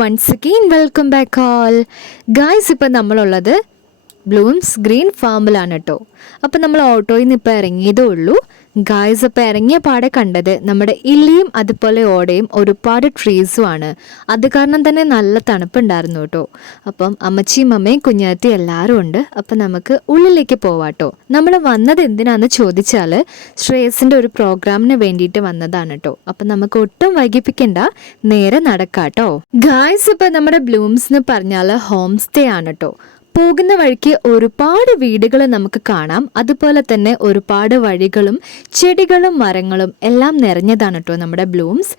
Once again welcome back all guys. ഇപ്പം നമ്മളുള്ളത് Bloom's green ഫാമിലാണ് കേട്ടോ. അപ്പം നമ്മൾ ഓട്ടോയിൽ നിന്ന് ഇപ്പോൾ ഇറങ്ങിയതേ ഉള്ളൂ ഗായ്സ്. അപ്പോൾ ഇറങ്ങിയ പാടെ കണ്ടത് നമ്മുടെ ഇല്ലിയും അതുപോലെ ഓടയും ഒരുപാട് ട്രീസുമാണ്. അത് കാരണം തന്നെ നല്ല തണുപ്പുണ്ടായിരുന്നു കേട്ടോ. അപ്പം അമ്മച്ചിയും അമ്മയും കുഞ്ഞാത്തി എല്ലാവരും ഉണ്ട്. അപ്പം നമുക്ക് ഉള്ളിലേക്ക് പോവാട്ടോ. നമ്മൾ വന്നത് എന്തിനാന്ന് ചോദിച്ചാൽ ശ്രേയസിൻ്റെ ഒരു പ്രോഗ്രാമിന് വേണ്ടിയിട്ട് വന്നതാണ് കേട്ടോ. അപ്പം നമുക്ക് ഒട്ടും വൈകിപ്പിക്കണ്ട, നേരെ നടക്കാട്ടോ ഗായ്സ്. ഇപ്പം നമ്മുടെ ബ്ലൂംസ് എന്ന് പറഞ്ഞാൽ ഹോം സ്റ്റേ ആണ് കേട്ടോ. പോകുന്ന വഴിക്ക് ഒരുപാട് വീടുകൾ നമുക്ക് കാണാം. അതുപോലെ തന്നെ ഒരുപാട് വഴികളും ചെടികളും മരങ്ങളും എല്ലാം നിറഞ്ഞതാണ് കേട്ടോ നമ്മുടെ ബ്ലൂംസ്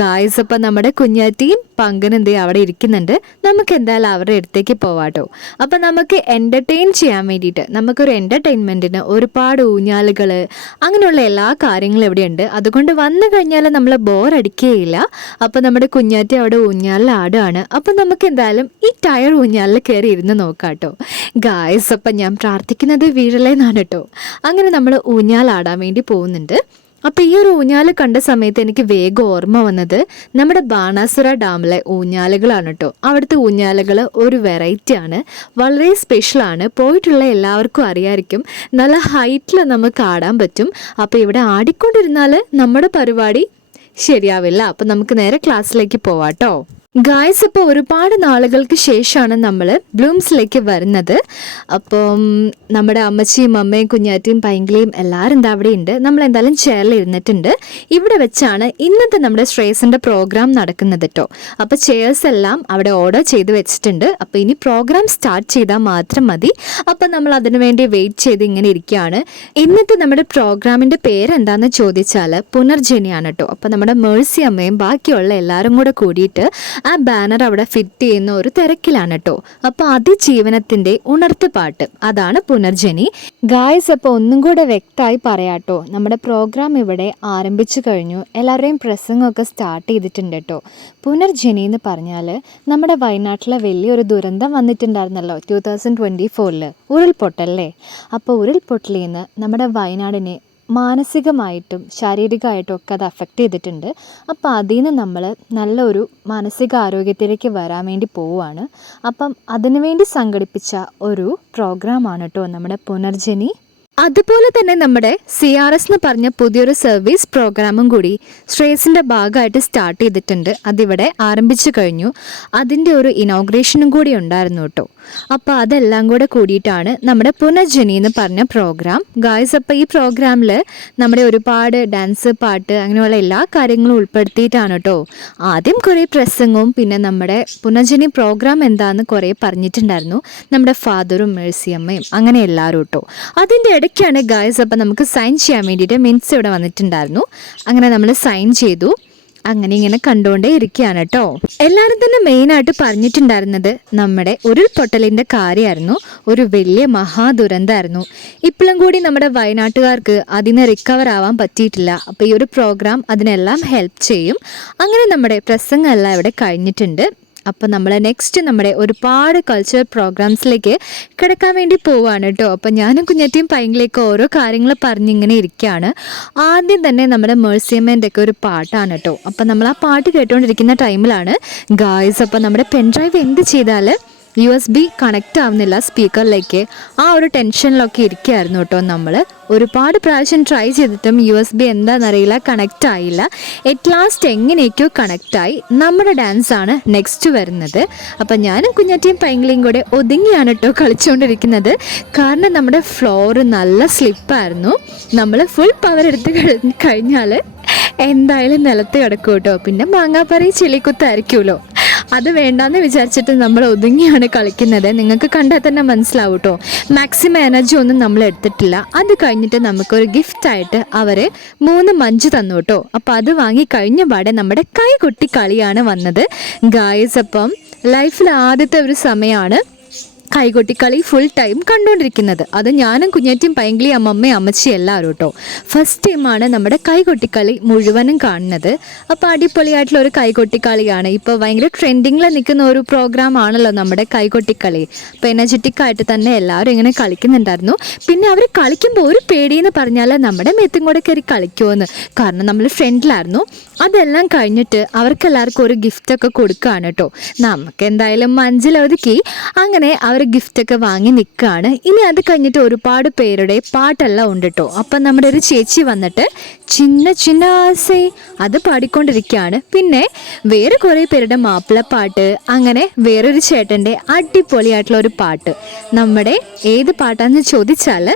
ഗായ്സ്. അപ്പം നമ്മുടെ കുഞ്ഞാറ്റിയും പങ്കനെന്ത് അവിടെ ഇരിക്കുന്നുണ്ട്. നമുക്ക് എന്തായാലും അവരുടെ അടുത്തേക്ക് പോവാട്ടോ. അപ്പം നമുക്ക് എൻ്റർടൈൻ ചെയ്യാൻ വേണ്ടിയിട്ട് നമുക്കൊരു എൻ്റർടൈൻമെൻറ്റിന് ഒരുപാട് ഊഞ്ഞാലുകൾ അങ്ങനെയുള്ള എല്ലാ കാര്യങ്ങളും ഇവിടെയുണ്ട്. അതുകൊണ്ട് വന്നു കഴിഞ്ഞാൽ നമ്മൾ ബോറടിക്കുകയില്ല. അപ്പം നമ്മുടെ കുഞ്ഞാറ്റി അവിടെ ഊഞ്ഞാലിൽ ആടുകയാണ്. അപ്പം നമുക്ക് എന്തായാലും ഈ ടയർ ഊഞ്ഞാലിൽ കയറി ഇരുന്ന് നോക്കാം ഗായ്സ്. അപ്പം ഞാൻ പ്രാർത്ഥിക്കുന്നത് വീഴലേന്നാണ് കേട്ടോ. അങ്ങനെ നമ്മൾ ഊഞ്ഞാലാടാൻ വേണ്ടി പോകുന്നുണ്ട്. അപ്പം ഈ ഒരു ഊഞ്ഞാൽ കണ്ട സമയത്ത് എനിക്ക് വേഗം ഓർമ്മ വന്നത് നമ്മുടെ ബാണാസുര ഡാമിലെ ഊഞ്ഞാലുകളാണ് കേട്ടോ. അവിടുത്തെ ഊഞ്ഞാലുകൾ ഒരു വെറൈറ്റി ആണ്, വളരെ സ്പെഷ്യലാണ്. പോയിട്ടുള്ള എല്ലാവർക്കും അറിയാമായിരിക്കും, നല്ല ഹൈറ്റിൽ നമുക്ക് ആടാൻ പറ്റും. അപ്പം ഇവിടെ ആടിക്കൊണ്ടിരുന്നാൽ നമ്മുടെ പരിപാടി ശരിയാവില്ല. അപ്പം നമുക്ക് നേരെ ക്ലാസ്സിലേക്ക് പോവാട്ടോ ഗായ്സ്. ഇപ്പോൾ ഒരുപാട് നാളുകൾക്ക് ശേഷമാണ് നമ്മൾ ബ്ലൂംസിലേക്ക് വരുന്നത്. അപ്പം നമ്മുടെ അമ്മച്ചിയും അമ്മയും കുഞ്ഞാറ്റിയും പൈങ്കിളിയും എല്ലാവരും എന്താ അവിടെ ഉണ്ട്. നമ്മൾ എന്തായാലും ചെയറിൽ ഇരുന്നിട്ടുണ്ട്. ഇവിടെ വെച്ചാണ് ഇന്നത്തെ നമ്മുടെ ശ്രേയസിൻ്റെ പ്രോഗ്രാം നടക്കുന്നത് കേട്ടോ. അപ്പോൾ ചെയർസ് എല്ലാം അവിടെ ഓർഡർ ചെയ്ത് വെച്ചിട്ടുണ്ട്. അപ്പോൾ ഇനി പ്രോഗ്രാം സ്റ്റാർട്ട് ചെയ്താൽ മാത്രം മതി. അപ്പം നമ്മൾ അതിനു വേണ്ടി വെയിറ്റ് ചെയ്ത് ഇങ്ങനെ ഇരിക്കുകയാണ്. ഇന്നത്തെ നമ്മുടെ പ്രോഗ്രാമിൻ്റെ പേരെന്താണെന്ന് ചോദിച്ചാൽ പുനർജനിയാണ് കേട്ടോ. അപ്പോൾ നമ്മുടെ മേഴ്സി അമ്മയും ബാക്കിയുള്ള എല്ലാവരും കൂടെ കൂടിയിട്ട് ആ ബാനർ അവിടെ ഫിറ്റ് ചെയ്യുന്ന ഒരു തിരക്കിലാണ് കേട്ടോ. അപ്പോൾ അതിജീവനത്തിൻ്റെ ഉണർത്ത് പാട്ട്, അതാണ് പുനർജനി ഗായ്സ്. അപ്പോൾ ഒന്നും കൂടെ വ്യക്തമായി പറയാട്ടോ, നമ്മുടെ പ്രോഗ്രാം ഇവിടെ ആരംഭിച്ചു കഴിഞ്ഞു. എല്ലാവരുടെയും പ്രസംഗമൊക്കെ സ്റ്റാർട്ട് ചെയ്തിട്ടുണ്ട് കേട്ടോ. പുനർജനി എന്ന് പറഞ്ഞാൽ നമ്മുടെ വയനാട്ടിലെ വലിയൊരു ദുരന്തം വന്നിട്ടുണ്ടായിരുന്നല്ലോ 2024 ഉരുൾപൊട്ടല്ലേ. അപ്പോൾ ഉരുൾപൊട്ടലിൽ നിന്ന് നമ്മുടെ വയനാടിനെ മാനസികമായിട്ടും ശാരീരികമായിട്ടും ഒക്കെ അത് അഫക്റ്റ് ചെയ്തിട്ടുണ്ട്. അപ്പോൾ അതിൽ നിന്ന് നമ്മൾ നല്ലൊരു മാനസിക ആരോഗ്യത്തിലേക്ക് വരാൻ വേണ്ടി പോവുകയാണ്. അപ്പം അതിനുവേണ്ടി സംഘടിപ്പിച്ച ഒരു പ്രോഗ്രാമാണ് കേട്ടോ നമ്മുടെ പുനർജനി. അതുപോലെ തന്നെ നമ്മുടെ CRS എന്ന് പറഞ്ഞ പുതിയൊരു സർവീസ് പ്രോഗ്രാമും കൂടി ശ്രേയസിൻ്റെ ഭാഗമായിട്ട് സ്റ്റാർട്ട് ചെയ്തിട്ടുണ്ട്. അതിവിടെ ആരംഭിച്ചു കഴിഞ്ഞു. അതിൻ്റെ ഒരു ഇനോഗ്രേഷനും കൂടി ഉണ്ടായിരുന്നു കേട്ടോ. അപ്പോൾ അതെല്ലാം കൂടെ കൂടിയിട്ടാണ് നമ്മുടെ പുനർജനി എന്ന് പറഞ്ഞ പ്രോഗ്രാം ഗായ്സ്. അപ്പോൾ ഈ പ്രോഗ്രാമിൽ നമ്മുടെ ഒരുപാട് ഡാൻസ്, പാട്ട് അങ്ങനെയുള്ള എല്ലാ കാര്യങ്ങളും ഉൾപ്പെടുത്തിയിട്ടാണ് കേട്ടോ. ആദ്യം കുറേ പ്രസംഗവും പിന്നെ നമ്മുടെ പുനർജനി പ്രോഗ്രാം എന്താണെന്ന് കുറേ പറഞ്ഞിട്ടുണ്ടായിരുന്നു നമ്മുടെ ഫാദറും മേഴ്സി അമ്മയും അങ്ങനെ എല്ലാവരും കേട്ടോ. അതിൻ്റെ ഇടയ്ക്കാണ് ഗായ്സ് അപ്പം നമുക്ക് സൈൻ ചെയ്യാൻ വേണ്ടിയിട്ട് മിൻസ് ഇവിടെ വന്നിട്ടുണ്ടായിരുന്നു. അങ്ങനെ നമ്മൾ സൈൻ ചെയ്തു. അങ്ങനെ ഇങ്ങനെ കണ്ടുകൊണ്ടേ ഇരിക്കുകയാണ് കേട്ടോ. എല്ലാവരും തന്നെ മെയിനായിട്ട് പറഞ്ഞിട്ടുണ്ടായിരുന്നത് നമ്മുടെ ഉരുൾപൊട്ടലിൻ്റെ കാര്യമായിരുന്നു. ഒരു വലിയ മഹാദുരന്തമായിരുന്നു. ഇപ്പോഴും കൂടി നമ്മുടെ വയനാട്ടുകാർക്ക് അതിന് റിക്കവർ ആവാൻ പറ്റിയിട്ടില്ല. അപ്പോൾ ഈ ഒരു പ്രോഗ്രാം അതിനെല്ലാം ഹെൽപ്പ് ചെയ്യും. അങ്ങനെ നമ്മുടെ പ്രസംഗമെല്ലാം ഇവിടെ കഴിഞ്ഞിട്ടുണ്ട്. അപ്പോൾ നമ്മൾ നെക്സ്റ്റ് നമ്മുടെ ഒരുപാട് കൾച്ചറൽ പ്രോഗ്രാംസിലേക്ക് കിടക്കാൻ വേണ്ടി പോവുകയാണ് കേട്ടോ. അപ്പോൾ ഞാനും കുഞ്ഞാറ്റിയും പൈങ്കിലേക്ക് ഓരോ കാര്യങ്ങൾ പറഞ്ഞിങ്ങനെ ഇരിക്കുകയാണ്. ആദ്യം തന്നെ നമ്മുടെ മേഴ്സിയമ്മേൻ്റെ ഒക്കെ ഒരു പാട്ടാണ് കേട്ടോ. അപ്പോൾ നമ്മൾ ആ പാട്ട് കേട്ടുകൊണ്ടിരിക്കുന്ന ടൈമിലാണ് ഗായ്സ് അപ്പോൾ നമ്മുടെ പെൻഡ്രൈവ് എന്ത് ചെയ്താൽ USB കണക്റ്റ് ആവുന്നില്ല സ്പീക്കറിലേക്ക്. ആ ഒരു ടെൻഷനിലൊക്കെ ഇരിക്കുകയായിരുന്നു കേട്ടോ. നമ്മൾ ഒരുപാട് പ്രാവശ്യം ട്രൈ ചെയ്തിട്ടും USB എന്താണെന്നറിയില്ല, കണക്റ്റ് ആയില്ല. എറ്റ് ലാസ്റ്റ് എങ്ങനെയൊക്കെയോ കണക്റ്റായി. നമ്മുടെ ഡാൻസാണ് നെക്സ്റ്റ് വരുന്നത്. അപ്പം ഞാനും കുഞ്ഞാറ്റിയും പൈങ്കിളിയും കൂടെ ഒതുങ്ങിയാണ് കേട്ടോ കളിച്ചുകൊണ്ടിരിക്കുന്നത്. കാരണം നമ്മുടെ ഫ്ലോർ നല്ല സ്ലിപ്പായിരുന്നു. നമ്മൾ ഫുൾ പവർ എടുത്ത് കഴിഞ്ഞാൽ എന്തായാലും നിലത്ത് കിടക്കും കേട്ടോ. പിന്നെ മാങ്ങാപ്പറി ചെളിക്കുത്തായിരിക്കുമല്ലോ, അത് വേണ്ടാന്ന് വിചാരിച്ചിട്ട് നമ്മൾ ഒതുങ്ങിയാണ് കളിക്കുന്നത്. നിങ്ങൾക്ക് കണ്ടാൽ തന്നെ മനസ്സിലാവും കേട്ടോ. മാക്സിമം എനർജി ഒന്നും നമ്മൾ എടുത്തിട്ടില്ല. അത് കഴിഞ്ഞിട്ട് നമുക്കൊരു ഗിഫ്റ്റായിട്ട് അവർ 3 മഞ്ച് തന്നു കേട്ടോ. അപ്പോൾ അത് വാങ്ങി കഴിഞ്ഞ പാടെ നമ്മുടെ കൈകൊട്ടി കളിയാണ് വന്നത് ഗായ്സ്. അപ്പം ലൈഫിൽ ആദ്യത്തെ ഒരു സമയമാണ് കൈകൊട്ടിക്കളി ഫുൾ ടൈം കണ്ടുകൊണ്ടിരിക്കുന്നത്. അത് ഞാനും കുഞ്ഞേറ്റിയും പൈങ്കിളി അമ്മമ്മയും അമ്മച്ചിയും എല്ലാവരും കേട്ടോ. ഫസ്റ്റ് ടൈമാണ് നമ്മുടെ കൈകൊട്ടിക്കളി മുഴുവനും കാണുന്നത്. അപ്പോൾ അടിപൊളിയായിട്ടുള്ള ഒരു കൈകൊട്ടിക്കളിയാണ്. ഇപ്പോൾ ഭയങ്കര ട്രെൻഡിങ്ങിൽ നിൽക്കുന്ന ഒരു പ്രോഗ്രാം ആണല്ലോ നമ്മുടെ കൈകൊട്ടിക്കളി. അപ്പോൾ എനർജറ്റിക് ആയിട്ട് തന്നെ എല്ലാവരും ഇങ്ങനെ കളിക്കുന്നുണ്ടായിരുന്നു. പിന്നെ അവർ കളിക്കുമ്പോൾ ഒരു പേടിയെന്ന് പറഞ്ഞാൽ നമ്മുടെ മേത്തും കൂടെ കയറി കളിക്കുമെന്ന്. കാരണം നമ്മൾ ഫ്രണ്ടിലായിരുന്നു. അതെല്ലാം കഴിഞ്ഞിട്ട് അവർക്കെല്ലാവർക്കും ഒരു ഗിഫ്റ്റൊക്കെ കൊടുക്കുകയാണ് കേട്ടോ. നമുക്ക് എന്തായാലും മഞ്ചിലൊതുക്കി അങ്ങനെ അവർ ഗിഫ്റ്റൊക്കെ വാങ്ങി നിൽക്കുകയാണ്. ഇനി അത് കഴിഞ്ഞിട്ട് ഒരുപാട് പേരുടെ പാട്ടെല്ലാം ഉണ്ട് കേട്ടോ. അപ്പം നമ്മുടെ ഒരു ചേച്ചി വന്നിട്ട് ചിന്ന ചിന്ന ആസേ അത് പാടിക്കൊണ്ടിരിക്കുകയാണ്. പിന്നെ വേറെ കുറേ പേരുടെ മാപ്പിളപ്പാട്ട്, അങ്ങനെ വേറൊരു ചേട്ടൻ്റെ അടിപൊളിയായിട്ടുള്ള ഒരു പാട്ട്. നമ്മുടെ ഏത് പാട്ടാന്ന് ചോദിച്ചാൽ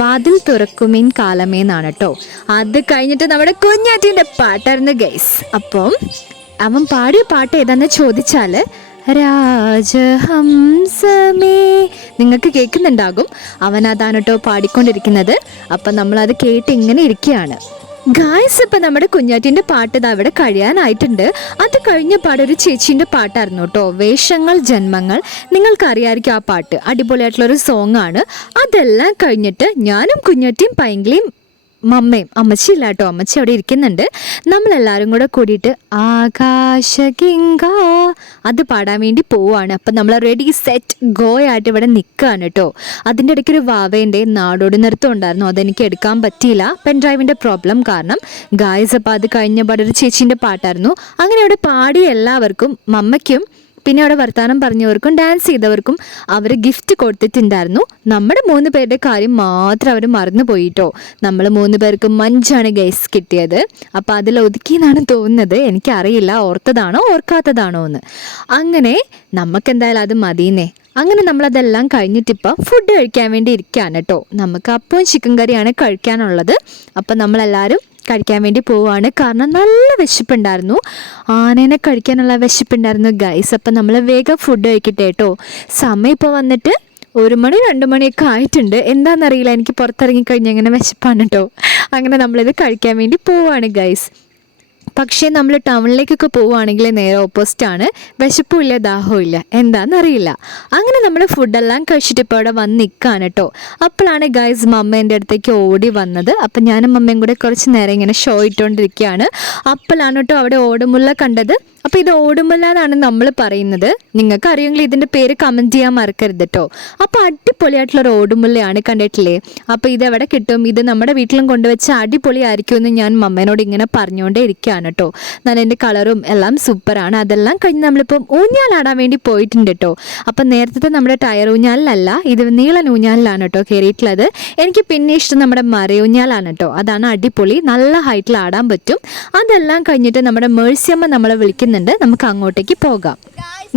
വാതിൽ തുറക്കുമിൻ കാലമേന്നാണ് കേട്ടോ. അത് കഴിഞ്ഞിട്ട് നമ്മുടെ കുഞ്ഞാറ്റിൻ്റെ പാട്ടായിരുന്നു ഗൈസ്. അപ്പം അവൻ പാടിയ പാട്ട് ഏതാന്ന് ചോദിച്ചാൽ രാജഹംസമേ. നിങ്ങൾക്ക് കേൾക്കുന്നുണ്ടാകും, അവൻ അതാണ് കേട്ടോ പാടിക്കൊണ്ടിരിക്കുന്നത്. അപ്പം നമ്മളത് കേട്ട് ഇങ്ങനെ ഇരിക്കുകയാണ് ഗായ്സ്. ഇപ്പം നമ്മുടെ കുഞ്ഞാറ്റിൻ്റെ പാട്ട് ഇതാ ഇവിടെ കഴിയാനായിട്ടുണ്ട്. അത് കഴിഞ്ഞ പാടൊരു ചേച്ചീൻ്റെ പാട്ടായിരുന്നു കേട്ടോ, വേഷങ്ങൾ ജന്മങ്ങൾ. നിങ്ങൾക്കറിയാമായിരിക്കും ആ പാട്ട്, അടിപൊളിയായിട്ടുള്ളൊരു സോങ് ആണ്. അതെല്ലാം കഴിഞ്ഞിട്ട് ഞാനും കുഞ്ഞാറ്റിയും പൈങ്കിളിയും മമ്മയും അമ്മച്ചിയില്ല കേട്ടോ, അമ്മച്ചി അവിടെ ഇരിക്കുന്നുണ്ട്. നമ്മളെല്ലാവരും കൂടെ കൂടിയിട്ട് ആകാശഗംഗ അത് പാടാൻ വേണ്ടി പോവുകയാണ്. അപ്പം നമ്മൾ റെഡി സെറ്റ് ഗോ ആയിട്ട് ഇവിടെ നിൽക്കുകയാണ് കേട്ടോ. അതിൻ്റെ ഇടയ്ക്കൊരു വാവേൻ്റെ നാടോടി നൃത്തം ഉണ്ടായിരുന്നു, അതെനിക്ക് എടുക്കാൻ പറ്റിയില്ല, പെൻഡ്രൈവിൻ്റെ പ്രോബ്ലം കാരണം ഗായ്സ്. അപ്പോൾ അത് കഴിഞ്ഞ പാടൊരു ചേച്ചീൻ്റെ പാട്ടായിരുന്നു. അങ്ങനെ അവിടെ പാടിയ എല്ലാവർക്കും, മമ്മയ്ക്കും പിന്നെ അവിടെ വർത്താനം പറഞ്ഞവർക്കും ഡാൻസ് ചെയ്തവർക്കും അവർ ഗിഫ്റ്റ് കൊടുത്തിട്ടുണ്ടായിരുന്നു. നമ്മുടെ 3 പേരുടെ കാര്യം മാത്രം അവർ മറന്നു പോയിട്ടോ. നമ്മൾ 3 പേർക്ക് മഞ്ചാണ് ഗൈസ് കിട്ടിയത്. അപ്പോൾ അതിൽ ഒതുക്കിയെന്നാണ് തോന്നുന്നത്, എനിക്കറിയില്ല ഓർത്തതാണോ ഓർക്കാത്തതാണോ എന്ന്. അങ്ങനെ നമുക്കെന്തായാലും അത് മതിയെന്നേ. അങ്ങനെ നമ്മളതെല്ലാം കഴിഞ്ഞിട്ടിപ്പോൾ ഫുഡ് കഴിക്കാൻ വേണ്ടി ഇരിക്കുകയാണ് കേട്ടോ. നമുക്ക് അപ്പവും ചിക്കൻ കറിയാണ് കഴിക്കാനുള്ളത്. അപ്പം നമ്മളെല്ലാവരും കഴിക്കാൻ വേണ്ടി പോവുകയാണ്. കാരണം നല്ല വിശപ്പുണ്ടായിരുന്നു, ആനേനെ കഴിക്കാനുള്ള വിശപ്പുണ്ടായിരുന്നു ഗൈസ്. അപ്പം നമ്മൾ വേഗം ഫുഡ് കഴിക്കട്ടെ കേട്ടോ. സമയം ഇപ്പോൾ വന്നിട്ട് 1 മണി 2 മണിയൊക്കെ ആയിട്ടുണ്ട്. എന്താണെന്നറിയില്ല, എനിക്ക് പുറത്തിറങ്ങിക്കഴിഞ്ഞാൽ അങ്ങനെ വിശപ്പാണ് കേട്ടോ. അങ്ങനെ നമ്മളിത് കഴിക്കാൻ വേണ്ടി പോവുകയാണ് ഗൈസ്. പക്ഷേ നമ്മൾ ടൗണിലേക്കൊക്കെ പോവുകയാണെങ്കിൽ നേരെ ഓപ്പോസിറ്റാണ്, വിശപ്പും ഇല്ല ദാഹവും ഇല്ല, എന്താണെന്നറിയില്ല. അങ്ങനെ നമ്മൾ ഫുഡെല്ലാം കഴിച്ചിട്ട് ഇപ്പോൾ അവിടെ വന്ന് നിൽക്കുകയാണ് കേട്ടോ. അപ്പോഴാണ് ഗൈസ് മമ്മ എൻ്റെ അടുത്തേക്ക് ഓടി വന്നത്. അപ്പം ഞാനും മമ്മയും കൂടെ കുറച്ച് നേരം ഇങ്ങനെ ഷോ ഇട്ടുകൊണ്ടിരിക്കുകയാണ്. അപ്പോഴാണ് കേട്ടോ അവിടെ ഓടുമുല്ല കണ്ടത്. അപ്പോൾ ഇത് ഓടുമുല്ല എന്നാണ് നമ്മൾ പറയുന്നത്. നിങ്ങൾക്ക് അറിയുമെങ്കിൽ ഇതിൻ്റെ പേര് കമൻറ്റ് ചെയ്യാൻ മറക്കരുത് കേട്ടോ. അപ്പോൾ അടിപൊളിയായിട്ടുള്ളൊരു ഓടുമുല്ലയാണ്, കണ്ടിട്ടില്ലേ? അപ്പോൾ ഇതെവിടെ കിട്ടും, ഇത് നമ്മുടെ വീട്ടിലും കൊണ്ടുവച്ച അടിപൊളിയായിരിക്കുമെന്ന് ഞാൻ മമ്മേനോട് ഇങ്ങനെ പറഞ്ഞുകൊണ്ടേ ഇരിക്കുകയാണ് കേട്ടോ. നല്ല എൻ്റെ കളറും എല്ലാം സൂപ്പറാണ്. അതെല്ലാം കഴിഞ്ഞ് നമ്മളിപ്പം ഊഞ്ഞാലാടാൻ വേണ്ടി പോയിട്ടുണ്ട് കേട്ടോ. അപ്പം നേരത്തെ നമ്മുടെ ടയർ ഊഞ്ഞാലിലല്ല, ഇത് നീളൻ ഊഞ്ഞാലിലാണ് കേട്ടോ കയറിയിട്ടുള്ളത്. എനിക്ക് പിന്നെ ഇഷ്ടം നമ്മുടെ മരയൂഞ്ഞാലാണ് കേട്ടോ, അതാണ് അടിപൊളി, നല്ല ഹൈറ്റിൽ ആടാൻ പറ്റും. അതെല്ലാം കഴിഞ്ഞിട്ട് നമ്മുടെ മേഴ്സിയമ്മ നമ്മളെ വിളിക്കുന്നുണ്ട്, നമുക്ക് അങ്ങോട്ടേക്ക് പോകാം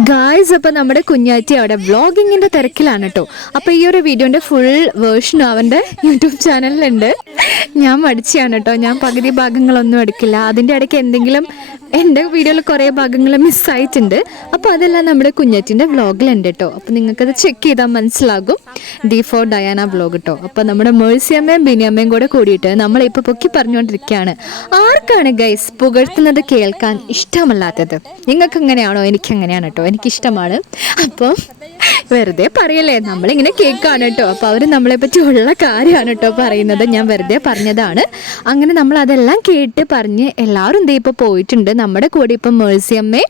ഗായ്സ്. അപ്പോൾ നമ്മുടെ കുഞ്ഞാറ്റി അവിടെ വ്ളോഗിങ്ങിൻ്റെ തിരക്കിലാണ് കേട്ടോ. അപ്പോൾ ഈ ഒരു വീഡിയോൻ്റെ ഫുൾ വേർഷനും അവൻ്റെ യൂട്യൂബ് ചാനലിലുണ്ട്. ഞാൻ മടിച്ചാണ് കേട്ടോ, ഞാൻ പകുതി ഭാഗങ്ങളൊന്നും എടുക്കില്ല. അതിൻ്റെ ഇടയ്ക്ക് എന്തെങ്കിലും എൻ്റെ വീഡിയോയിൽ കുറേ ഭാഗങ്ങൾ മിസ്സായിട്ടുണ്ട്. അപ്പോൾ അതെല്ലാം നമ്മുടെ കുഞ്ഞാറ്റിൻ്റെ വ്ളോഗിലുണ്ട് കേട്ടോ. അപ്പോൾ നിങ്ങൾക്കത് ചെക്ക് ചെയ്താൽ മനസ്സിലാകും. D4 ഡയാന വ്ളോഗ് കേട്ടോ. അപ്പോൾ നമ്മുടെ മേഴ്സിയമ്മയും ബിനിയമ്മയും കൂടെ കൂടിയിട്ട് നമ്മളിപ്പോൾ പൊക്കി പറഞ്ഞുകൊണ്ടിരിക്കുകയാണ്. ആർക്കാണ് ഗൈസ് പുകഴ്ത്തുന്നത് കേൾക്കാൻ ഇഷ്ടമല്ലാത്തത്? നിങ്ങൾക്ക് എങ്ങനെയാണോ? എനിക്കങ്ങനെയാണ് കേട്ടോ, എനിക്കിഷ്ടമാണ്. അപ്പോൾ വെറുതെ പറയല്ലേ, നമ്മളിങ്ങനെ കേൾക്കാണ് കേട്ടോ. അപ്പോൾ അവർ നമ്മളെ പറ്റി ഉള്ള കാര്യമാണ് കേട്ടോ പറയുന്നത്, ഞാൻ വെറുതെ പറഞ്ഞതാണ്. അങ്ങനെ നമ്മൾ അതെല്ലാം കേട്ട് പറഞ്ഞ് എല്ലാവരും ദേ ഇപ്പോൾ പോയിട്ടുണ്ട്. നമ്മുടെ കൂടെ ഇപ്പം മേഴ്സിയമ്മേ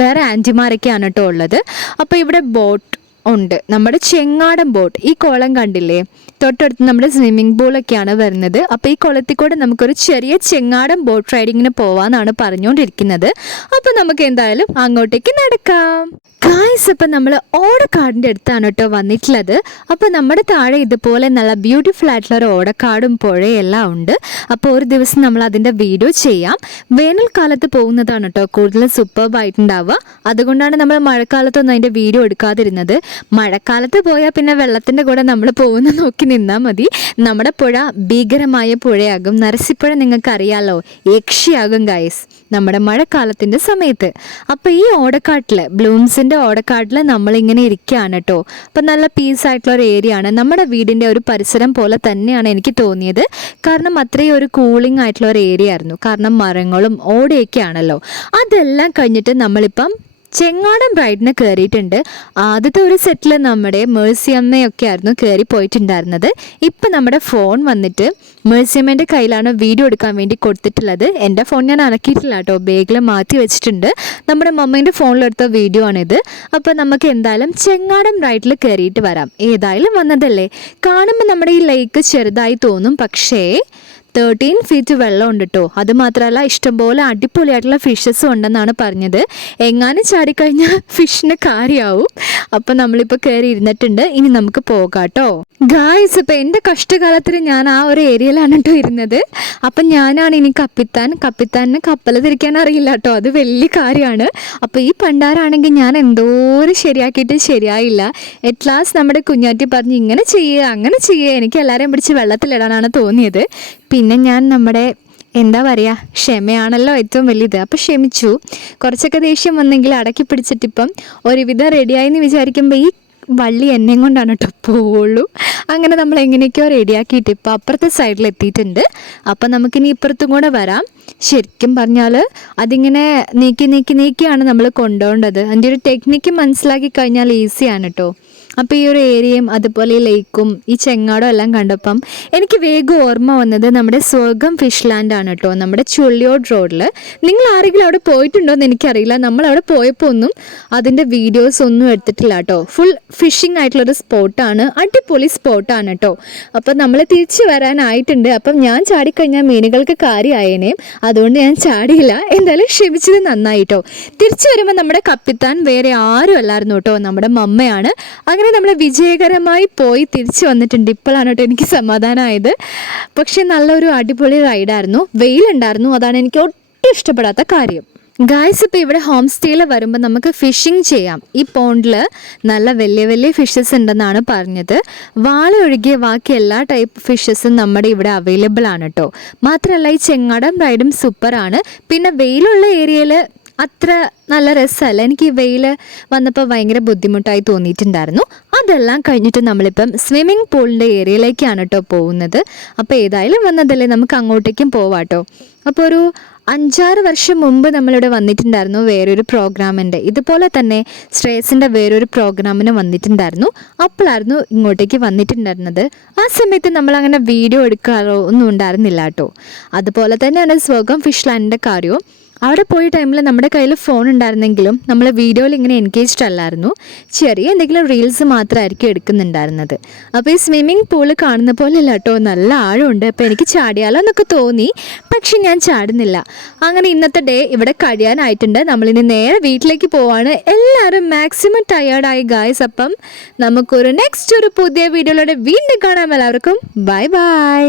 വേറെ ആൻറ്റിമാരൊക്കെയാണ് കേട്ടോ ഉള്ളത്. അപ്പോൾ ഇവിടെ ബോട്ട് ഉണ്ട്, നമ്മുടെ ചെങ്ങാടൻ ബോട്ട്. ഈ കുളം കണ്ടില്ലേ, തൊട്ടടുത്ത് നമ്മുടെ സ്വിമ്മിംഗ് പൂളൊക്കെയാണ് വരുന്നത്. അപ്പോൾ ഈ കുളത്തിൽ കൂടെ നമുക്കൊരു ചെറിയ ചെങ്ങാടൻ ബോട്ട് റൈഡിങ്ങിന് പോവാന്നാണ് പറഞ്ഞുകൊണ്ടിരിക്കുന്നത്. അപ്പോൾ നമുക്ക് എന്തായാലും അങ്ങോട്ടേക്ക് നടക്കാം ഗായ്സ്. അപ്പം നമ്മൾ ഓടക്കാടിൻ്റെ അടുത്താണ് കേട്ടോ വന്നിട്ടുള്ളത്. അപ്പോൾ നമ്മുടെ താഴെ ഇതുപോലെ നല്ല ബ്യൂട്ടിഫുൾ ആയിട്ടുള്ള ഒരു ഓടക്കാടും പുഴയെല്ലാം ഉണ്ട്. അപ്പോൾ ഒരു ദിവസം നമ്മൾ അതിൻ്റെ വീഡിയോ ചെയ്യാം. വേനൽക്കാലത്ത് പോകുന്നതാണ് കേട്ടോ കൂടുതൽ സൂപ്പർബായിട്ടുണ്ടാവുക. അതുകൊണ്ടാണ് നമ്മൾ മഴക്കാലത്തൊന്നും അതിൻ്റെ വീഡിയോ എടുക്കാതിരുന്നത്. മഴക്കാലത്ത് പോയാൽ പിന്നെ വെള്ളത്തിൻ്റെ കൂടെ നമ്മൾ പോകുന്ന നോക്കി നിന്നാൽ മതി. നമ്മുടെ പുഴ ഭീകരമായ പുഴയാകും. നരസിപ്പുഴ നിങ്ങൾക്കറിയാലോ, യക്ഷിയാകും ഗൈസ് നമ്മുടെ മഴക്കാലത്തിൻ്റെ സമയത്ത്. അപ്പോൾ ഈ ഓടക്കാട്ടിൽ, ബ്ലൂംസിൻ്റെ ഓടക്കാട്ടിൽ നമ്മളിങ്ങനെ ഇരിക്കുകയാണ് കേട്ടോ. അപ്പം നല്ല പീസായിട്ടുള്ള ഒരു ഏരിയ ആണ്. നമ്മുടെ വീടിൻ്റെ ഒരു പരിസരം പോലെ തന്നെയാണ് എനിക്ക് തോന്നിയത്. കാരണം അത്രയും ഒരു കൂളിംഗ് ആയിട്ടുള്ള ഒരു ഏരിയ ആയിരുന്നു. കാരണം മരങ്ങളും ഓടയൊക്കെ ആണല്ലോ. അതെല്ലാം കഴിഞ്ഞിട്ട് നമ്മളിപ്പം ചെങ്ങാടം ബ്രൈഡിനെ കയറിയിട്ടുണ്ട്. ആദ്യത്തെ ഒരു സെറ്റിൽ നമ്മുടെ മേഴ്സി അമ്മയൊക്കെ ആയിരുന്നു കയറി പോയിട്ടുണ്ടായിരുന്നത്. ഇപ്പം നമ്മുടെ ഫോൺ വന്നിട്ട് മേഴ്സി അമ്മേൻ്റെ കയ്യിലാണ് വീഡിയോ എടുക്കാൻ വേണ്ടി കൊടുത്തിട്ടുള്ളത്. എൻ്റെ ഫോൺ ഞാൻ അനക്കിയിട്ടില്ല കേട്ടോ, ബാഗിൽ മാറ്റി വെച്ചിട്ടുണ്ട്. നമ്മുടെ മമ്മേൻ്റെ ഫോണിലെടുത്ത വീഡിയോ ആണിത്. അപ്പോൾ നമുക്ക് എന്തായാലും ചെങ്ങാടം ബ്രൈഡിൽ കയറിയിട്ട് വരാം. ഏതായാലും വന്നതല്ലേ, കാണുമ്പോൾ നമ്മുടെ ഈ ലേക്ക് ചെറുതായി തോന്നും, പക്ഷേ 13 ഫീറ്റ് വെള്ളം ഉണ്ട് കേട്ടോ. അതുമാത്രമല്ല ഇഷ്ടംപോലെ അടിപൊളിയായിട്ടുള്ള ഫിഷസും ഉണ്ടെന്നാണ് പറഞ്ഞത്. എങ്ങാനും ചാടിക്കഴിഞ്ഞാൽ ഫിഷിന് കാര്യമാവും. അപ്പം നമ്മളിപ്പോൾ കയറി ഇരുന്നിട്ടുണ്ട്. ഇനി നമുക്ക് പോകാം കേട്ടോ. ഗായ്സ്, ഇപ്പം എൻ്റെ കഷ്ടകാലത്തിൽ ഞാൻ ആ ഒരു ഏരിയയിലാണ് കേട്ടോ ഇരുന്നത്. അപ്പം ഞാനാണ് ഇനി കപ്പിത്താനിന് കപ്പൽ തിരിക്കാൻ അറിയില്ല കേട്ടോ, അത് വലിയ കാര്യമാണ്. അപ്പോൾ ഈ പണ്ടാരാണെങ്കിൽ ഞാൻ എന്തോരം ശരിയാക്കിയിട്ട് ശരിയായില്ല. അറ്റ് ലാസ്റ്റ് നമ്മുടെ കുഞ്ഞാറ്റി പറഞ്ഞ് ഇങ്ങനെ ചെയ്യുക അങ്ങനെ ചെയ്യുക, എനിക്ക് എല്ലാവരെയും പിടിച്ച് വെള്ളത്തിലിടാനാണ് തോന്നിയത്. പിന്നെ ഞാൻ നമ്മുടെ എന്താ പറയുക, ക്ഷമയാണല്ലോ ഏറ്റവും വലിയത്. അപ്പോൾ ക്ഷമിച്ചു. കുറച്ചൊക്കെ ദേഷ്യം വന്നെങ്കിൽ അടക്കി പിടിച്ചിട്ടിപ്പം ഒരുവിധം റെഡിയായി എന്ന് വിചാരിക്കുമ്പോൾ ഈ വള്ളി എന്നെയും കൊണ്ടാണ് കേട്ടോ പോവുള്ളൂ. അങ്ങനെ നമ്മൾ എങ്ങനെയൊക്കെയോ റെഡിയാക്കിയിട്ട് ഇപ്പോൾ അപ്പുറത്തെ സൈഡിൽ എത്തിയിട്ടുണ്ട്. അപ്പം നമുക്കിനി ഇപ്പുറത്തും കൂടെ വരാം. ശരിക്കും പറഞ്ഞാൽ അതിങ്ങനെ നീക്കിയാണ് നമ്മൾ കൊണ്ടുപോകേണ്ടത്. അതിൻ്റെ ഒരു ടെക്നിക്ക് മനസ്സിലാക്കി കഴിഞ്ഞാൽ ഈസിയാണ് കേട്ടോ. അപ്പോൾ ഈ ഒരു ഏരിയയും അതുപോലെ ഈ ലേക്കും ഈ ചെങ്ങാടും എല്ലാം കണ്ടപ്പം എനിക്ക് വേഗം ഓർമ്മ വന്നത് നമ്മുടെ സ്വർഗം ഫിഷ് ലാൻഡ് ആണ് കേട്ടോ, നമ്മുടെ ചുള്ളിയോട് റോഡിൽ. നിങ്ങൾ ആരെങ്കിലും അവിടെ പോയിട്ടുണ്ടോ എന്ന് എനിക്കറിയില്ല. നമ്മളവിടെ പോയപ്പോൾ ഒന്നും അതിൻ്റെ വീഡിയോസ് ഒന്നും എടുത്തിട്ടില്ല കേട്ടോ. ഫുൾ ഫിഷിംഗ് ആയിട്ടുള്ളൊരു സ്പോട്ടാണ്, അടിപൊളി സ്പോട്ടാണ് കേട്ടോ. അപ്പം നമ്മൾ തിരിച്ച് വരാനായിട്ടുണ്ട്. അപ്പം ഞാൻ ചാടിക്കഴിഞ്ഞാൽ മീനുകൾക്ക് കാര്യമായേനേയും, അതുകൊണ്ട് ഞാൻ ചാടിയില്ല. എന്തായാലും ക്ഷമിച്ചത് നന്നായി കേട്ടോ. തിരിച്ചു വരുമ്പോൾ നമ്മുടെ കപ്പിത്താൻ വേറെ ആരും അല്ലായിരുന്നു കേട്ടോ, നമ്മുടെ മമ്മയാണ്. അങ്ങനെ നമ്മൾ വിജയകരമായി പോയി തിരിച്ചു വന്നിട്ടുണ്ട്. ഇപ്പോഴാണ് കേട്ടോ എനിക്ക് സമാധാനമായത്. പക്ഷെ നല്ലൊരു അടിപൊളി റൈഡായിരുന്നു. വെയിലുണ്ടായിരുന്നു, അതാണ് എനിക്ക് ഒട്ടും ഇഷ്ടപ്പെടാത്ത കാര്യം. ഗായ്സ്, ഇപ്പോൾ ഇവിടെ ഹോം സ്റ്റേയിൽ വരുമ്പോൾ നമുക്ക് ഫിഷിംഗ് ചെയ്യാം. ഈ പോണ്ടിൽ നല്ല വലിയ വലിയ ഫിഷസ് ഉണ്ടെന്നാണ് പറഞ്ഞത്. വാള ഒഴികെ ബാക്കി എല്ലാ ടൈപ്പ് ഫിഷസും നമ്മുടെ ഇവിടെ അവൈലബിൾ ആണ് കേട്ടോ. മാത്രമല്ല ഈ ചെങ്ങാടം റൈഡും സൂപ്പറാണ്. പിന്നെ വെയിലുള്ള ഏരിയയിൽ അത്ര നല്ല രസമല്ല. എനിക്ക് ഈ വെയിൽ വന്നപ്പോൾ ഭയങ്കര ബുദ്ധിമുട്ടായി തോന്നിയിട്ടുണ്ടായിരുന്നു. അതെല്ലാം കഴിഞ്ഞിട്ട് നമ്മളിപ്പം സ്വിമ്മിംഗ് പൂളിൻ്റെ ഏരിയയിലേക്കാണ് കേട്ടോ പോകുന്നത്. അപ്പോൾ ഏതായാലും വന്നതല്ലേ, നമുക്ക് അങ്ങോട്ടേക്കും പോവാട്ടോ. അപ്പോൾ ഒരു 5-6 വർഷം മുമ്പ് നമ്മളിവിടെ വന്നിട്ടുണ്ടായിരുന്നു വേറൊരു പ്രോഗ്രാമിൻ്റെ, ഇതുപോലെ തന്നെ സ്ട്രേസിൻ്റെ വേറൊരു പ്രോഗ്രാമിന് വന്നിട്ടുണ്ടായിരുന്നു. അപ്പോഴായിരുന്നു ഇങ്ങോട്ടേക്ക് വന്നിട്ടുണ്ടായിരുന്നത്. ആ സമയത്ത് നമ്മളങ്ങനെ വീഡിയോ എടുക്കാറോ ഒന്നും ഉണ്ടായിരുന്നില്ല കേട്ടോ. അതുപോലെ തന്നെയാണ് സ്വർഗം ഫിഷ് ലാൻഡിൻ്റെ കാര്യവും. അവിടെ പോയ ടൈമിൽ നമ്മുടെ കയ്യിൽ ഫോൺ ഉണ്ടായിരുന്നെങ്കിലും നമ്മൾ വീഡിയോയിൽ ഇങ്ങനെ എൻഗേജ്ഡ് അല്ലായിരുന്നു. ചെറിയ എന്തെങ്കിലും റീൽസ് മാത്രമായിരിക്കും എടുക്കുന്നുണ്ടായിരുന്നത്. അപ്പോൾ ഈ സ്വിമ്മിംഗ് പൂള് കാണുന്ന പോലെ അല്ല കേട്ടോ, നല്ല ആഴമുണ്ട്. അപ്പോൾ എനിക്ക് ചാടിയാലോ എന്നൊക്കെ തോന്നി, പക്ഷെ ഞാൻ ചാടുന്നില്ല. അങ്ങനെ ഇന്നത്തെ ഡേ ഇവിടെ കഴിയാനായിട്ടുണ്ട്. നമ്മളിനി നേരെ വീട്ടിലേക്ക് പോവാണ്. എല്ലാവരും മാക്സിമം ടയേർഡായി ഗായ്സ്. അപ്പം നമുക്കൊരു നെക്സ്റ്റ് ഒരു പുതിയ വീഡിയോയിലൂടെ വീണ്ടും കാണാം. എല്ലാവർക്കും ബൈ ബൈ.